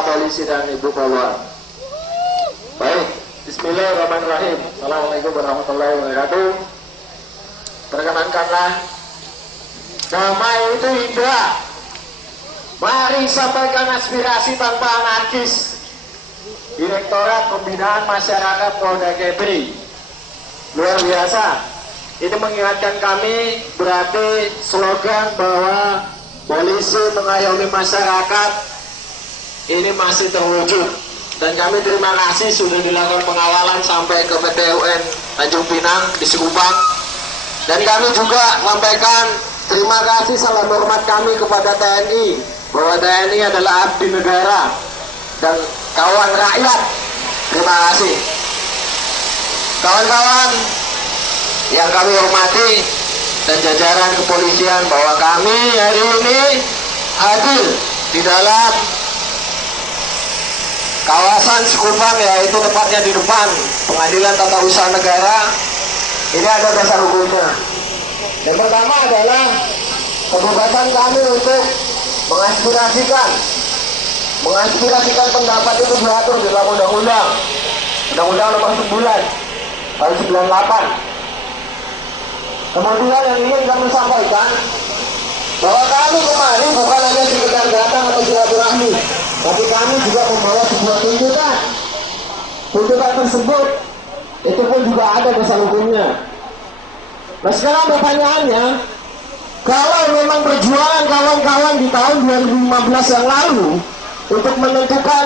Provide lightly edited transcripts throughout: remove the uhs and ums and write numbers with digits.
Pak Polisi dan Ibu Polwan. Baik, bismillahirrahmanirrahim. Assalamualaikum warahmatullahi wabarakatuh. Perkenankanlah, damai itu indah. Mari sampaikan aspirasi tanpa anarkis. Direktorat Pembinaan Masyarakat Polda Kepri. Luar biasa. Ini mengingatkan kami, berarti slogan bahwa polisi mengayomi masyarakat ini masih terwujud. Dan kami terima kasih sudah dilakukan pengawalan sampai ke PT UN Tanjung Pinang di Sikupang. Dan kami juga sampaikan terima kasih salam hormat kami kepada TNI, bahwa TNI adalah abdi negara dan kawan rakyat. Terima kasih kawan-kawan yang kami hormati dan jajaran kepolisian, bahwa kami hari ini hadir di dalam kawasan Sikupang, yaitu tepatnya di depan Pengadilan Tata Usaha Negara. Ini ada dasar hukumnya. Yang pertama adalah kebebasan kami untuk mengaspirasikan pendapat itu diatur di dalam undang-undang nomor 9 tahun 98. Kemudian yang ingin kami sampaikan bahwa kami kemarin bukan hanya sekedar datang atau silaturahmi, tapi kami juga membawa sebuah tuntutan. Tuntutan tersebut itu pun juga ada dasar hukumnya. Nah, sekarang pertanyaannya, kalau memang perjuangan kawan-kawan di tahun 2015 yang lalu untuk menentukan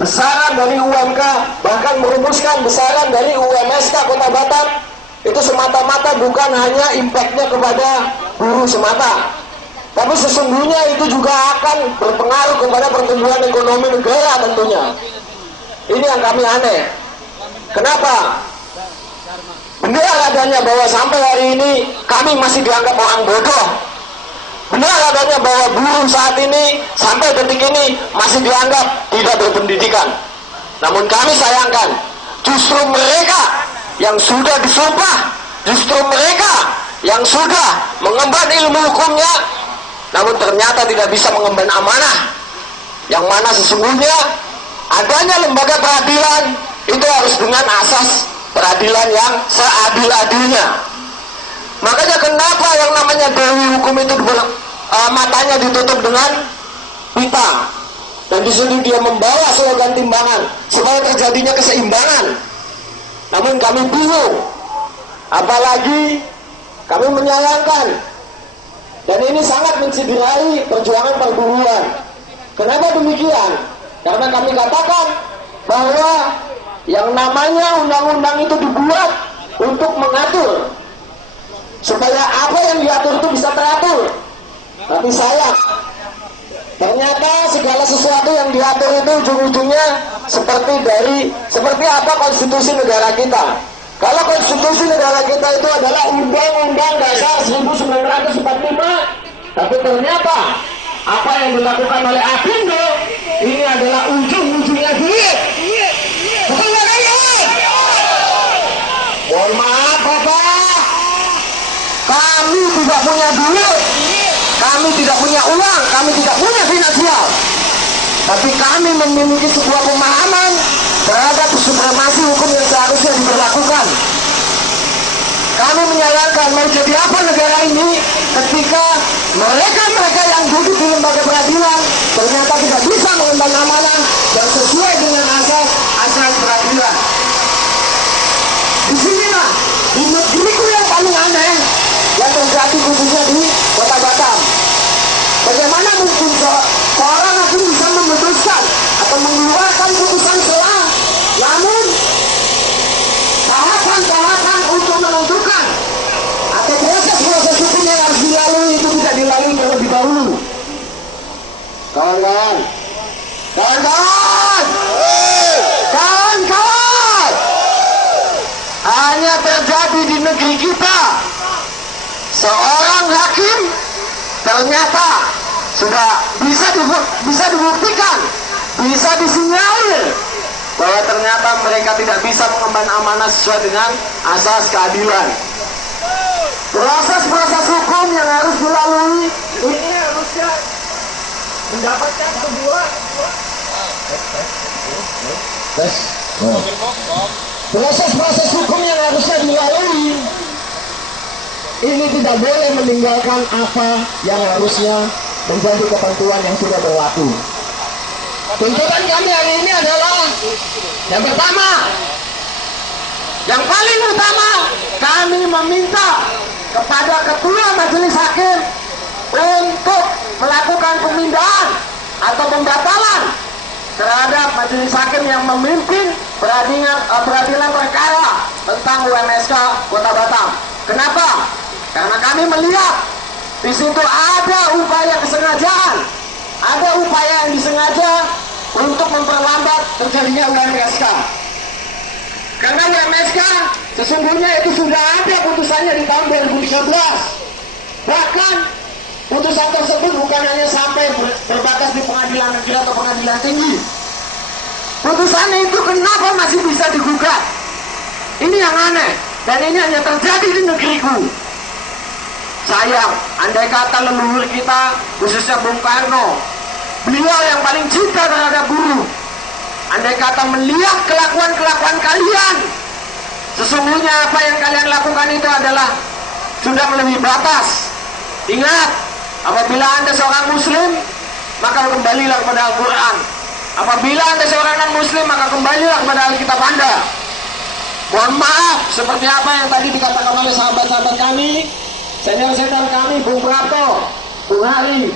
besaran dari UMK, bahkan merumuskan besaran dari UMSK Kota Batam, itu semata-mata bukan hanya impactnya kepada buruh semata, tapi sesungguhnya itu juga akan berpengaruh kepada pertumbuhan ekonomi negara tentunya. Ini yang kami aneh. Kenapa? Benar adanya bahwa sampai hari ini kami masih dianggap orang bodoh. Benar adanya bahwa buruh saat ini sampai detik ini masih dianggap tidak berpendidikan. Namun kami sayangkan, justru mereka yang sudah disumpah, justru mereka yang sudah mengemban ilmu hukumnya, namun ternyata tidak bisa mengemban amanah, yang mana sesungguhnya adanya lembaga peradilan itu harus dengan asas peradilan yang seadil-adilnya. Makanya kenapa yang namanya dewi hukum itu matanya ditutup dengan pita, dan di sini dia membawa slogan timbangan supaya terjadinya keseimbangan. Namun kami bingung, apalagi kami menyayangkan, dan ini sangat mencederai perjuangan perburuan. Kenapa demikian? Karena kami katakan bahwa yang namanya undang-undang itu dibuat untuk mengatur supaya apa yang diatur itu bisa teratur. Tapi sayang, ternyata segala sesuatu yang diatur itu ujung-ujungnya seperti apa konstitusi negara kita. Kalau konstitusi negara kita itu adalah Undang-Undang Dasar 1945, tapi ternyata apa yang dilakukan oleh Apindo ini adalah ujung-ujungnya duit. Betul nggak kalian? Mohon maaf Bapak, kami tidak punya duit, kami tidak punya uang, kami tidak punya finansial, tapi kami memiliki sebuah pemahaman terhadap supremasi hukum yang seharusnya diberlakukan. Kami menyayangkan, mau jadi apa negara ini ketika mereka yang duduk di lembaga peradilan ternyata tidak bisa mengemban amanah dan sesuai dengan asas peradilan. Di sinilah, di negeriku yang paling aneh yang terjadi khususnya di Kota Batam. Bagaimana mungkin seorang hakim bisa memutuskan atau mengeluarkan putusan selah, namun tahapan-tahapan untuk menentukan atau proses-proses hukum yang harus dilalui itu tidak dilalui terlebih dahulu. Kawan-kawan, hanya terjadi di negeri kita. Seorang hakim ternyata sudah bisa dibuktikan, bisa disinyalir bahwa ternyata mereka tidak bisa mengemban amanah sesuai dengan asas keadilan. Proses-proses hukum yang harus dilalui ini harusnya mendapatkan sebuah Terus, proses hukum yang harusnya dilalui ini tidak boleh meninggalkan apa yang harusnya menjadi ketentuan yang sudah berlaku. Tuntutan kami hari ini adalah yang pertama, yang paling utama, kami meminta kepada Ketua Majelis Hakim untuk melakukan pemindahan atau pembatalan terhadap Majelis Hakim yang memimpin peradilan perkara tentang UMSK Kota Batam. Kenapa? Karena kami melihat di situ ada upaya kesengajaan, ada upaya yang disengaja untuk memperlambat terjadinya UMSK. Karena UMSK sesungguhnya itu sudah ada putusannya di tahun 2013. Bahkan putusan tersebut bukan hanya sampai berbatas di pengadilan negeri atau pengadilan tinggi. Putusan itu kenapa masih bisa digugat? Ini yang aneh, dan ini hanya terjadi di negeriku. Sayang, andai kata leluhur kita, khususnya Bung Karno, beliau yang paling cinta terhadap guru, andai kata melihat kelakuan kalian, sesungguhnya apa yang kalian lakukan itu adalah sudah melebihi batas. Ingat, apabila Anda seorang muslim, maka kembalilah kepada Al-Quran. Apabila Anda seorang non-muslim, maka kembalilah kepada Alkitab Anda. Mohon maaf, seperti apa yang tadi dikatakan oleh sahabat-sahabat kami, senior-senior kami, Bung Prapto, Bung Hari,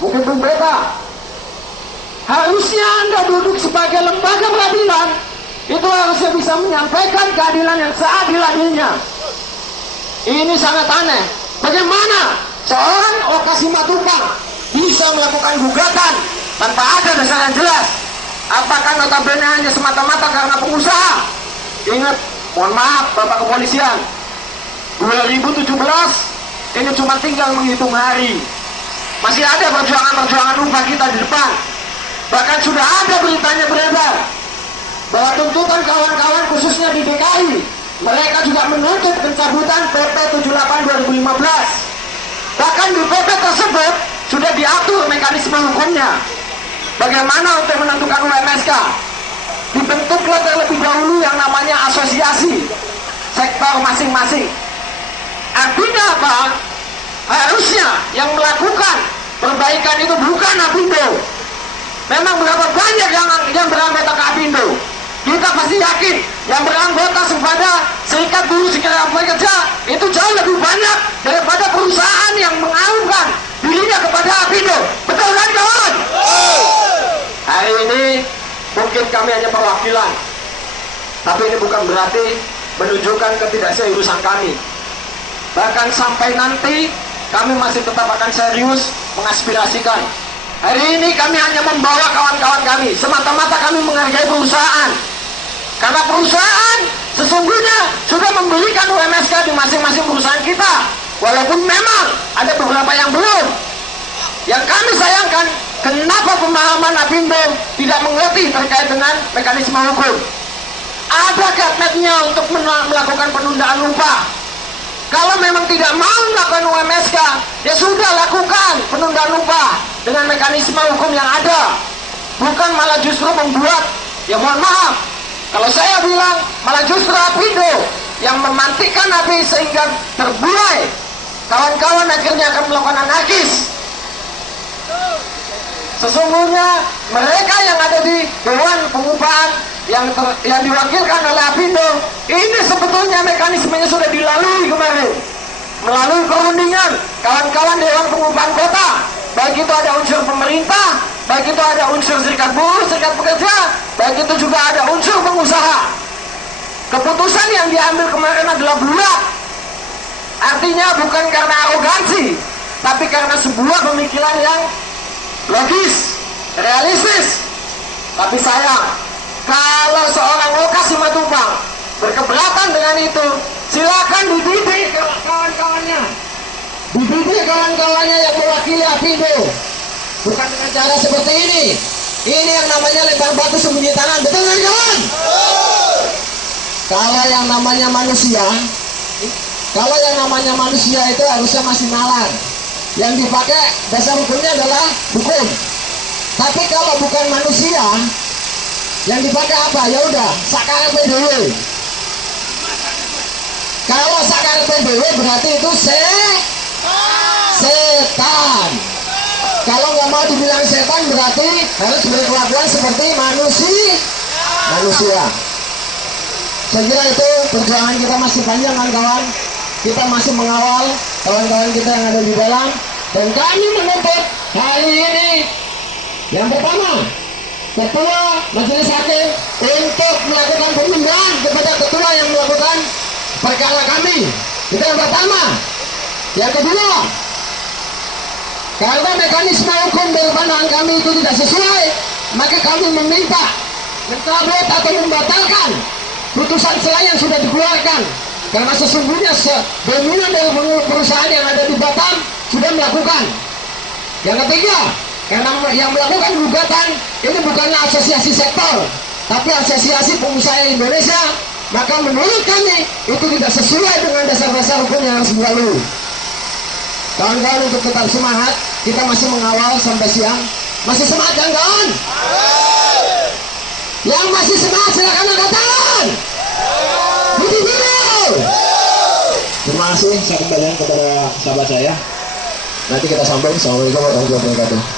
mungkin Bung Beta. Harusnya Anda duduk sebagai lembaga peradilan, itu harusnya bisa menyampaikan keadilan yang seadil-adilnya. Ini sangat aneh. Bagaimana seorang Oka Simatupang bisa melakukan gugatan tanpa ada dasar yang jelas? Apakah notabene hanya semata-mata karena pengusaha? Ingat, mohon maaf Bapak Kepolisian, 2017 ini cuma tinggal menghitung hari. Masih ada perjuangan upah kita di depan. Bahkan sudah ada beritanya beredar bahwa tuntutan kawan-kawan khususnya di DKI, mereka juga menuntut pencabutan PP 78 2015. Bahkan di PP tersebut sudah diatur mekanisme hukumnya. Bagaimana untuk menentukan UMSK? Dibentuklah terlebih dahulu yang namanya asosiasi sektor masing-masing. Artinya apa? Harusnya yang melakukan perbaikan itu bukan Apindo. Memang berapa banyak yang beranggota ke Apindo? Kita pasti yakin yang beranggota kepada Serikat Buruh Serikat Pekerja itu jauh lebih banyak daripada perusahaan yang mengajukan dirinya kepada Apindo. Betul kan kawan? Hari ini mungkin kami hanya perwakilan, tapi ini bukan berarti menunjukkan ketidakseriusan kami. Bahkan sampai nanti kami masih tetap akan serius mengaspirasikan. Hari ini kami hanya membawa kawan-kawan kami, semata-mata kami menghargai perusahaan. Karena perusahaan sesungguhnya sudah memberikan UMSK di masing-masing perusahaan kita. Walaupun memang ada beberapa yang belum. Yang kami sayangkan, kenapa pemahaman Apindo tidak mengerti terkait dengan mekanisme hukum. Ada gapnya untuk melakukan penundaan upah. Kalau memang tidak mau melakukan UMSK, ya sudah lakukan penundaan upah dengan mekanisme hukum yang ada. Bukan malah justru membuat, ya mohon maaf, kalau saya bilang malah justru Apindo yang memantikan api sehingga terbuai. Kawan-kawan akhirnya akan melakukan anarkis. Sesungguhnya mereka yang ada di Dewan Pengupahan yang diwakilkan oleh Apindo, ini sebetulnya mekanismenya sudah dilalui kemarin melalui perundingan kawan-kawan Dewan Pengupahan Kota, baik itu ada unsur pemerintah, baik itu ada unsur Serikat Buruh, Serikat Pekerja, baik itu juga ada unsur pengusaha. Keputusan yang diambil kemarin adalah bulat, artinya bukan karena arogansi, tapi karena sebuah pemikiran yang logis, realistis. Tapi sayang, kalau seorang Oka Simatupang berkeberatan dengan itu, silakan dididik kawan-kawannya, dididik kawan-kawannya yang mewakili Apindo. Bukan dengan cara seperti ini. Ini yang namanya lempar batu sembunyi tangan. Betul kan kawan? Kalau yang namanya manusia, itu harusnya masih nalar. Yang dipakai dasar hukumnya adalah hukum. Tapi kalau bukan manusia, yang dipakai apa? Ya udah, sakar PDW. Kalau sakar PDW berarti itu setan. Kalau nggak mau dibilang setan berarti harus berkelakuan seperti manusia. Saya kira itu perjuangan kita masih panjang kawan-kawan. Kita masih mengawal kawan-kawan kita yang ada di dalam. Dan kami menuntut hari ini yang pertama, Ketua Majelis Hakim untuk melakukan pemindahan kepada ketua yang melakukan perkara kami. Itu yang pertama. Yang kedua, karena mekanisme hukum dari pandangan kami itu tidak sesuai, maka kami meminta mencabut atau membatalkan putusan cerai yang sudah dikeluarkan. Karena sesungguhnya dominan dari perusahaan yang ada di Batam sudah melakukan. Yang ketiga, karena yang melakukan gugatan ini bukanlah asosiasi sektor, tapi asosiasi pengusaha Indonesia, maka menurut kami itu tidak sesuai dengan dasar-dasar hukum yang harus dilalui. Kawan-kawan untuk tetap semangat, kita masih mengawal sampai siang. Masih semangat kan kawan? Yang masih semangat silakan angkat tangan. Terima kasih, saya kembalikan kepada sahabat saya. Nanti kita sambung. Assalamualaikum warahmatullahi wabarakatuh.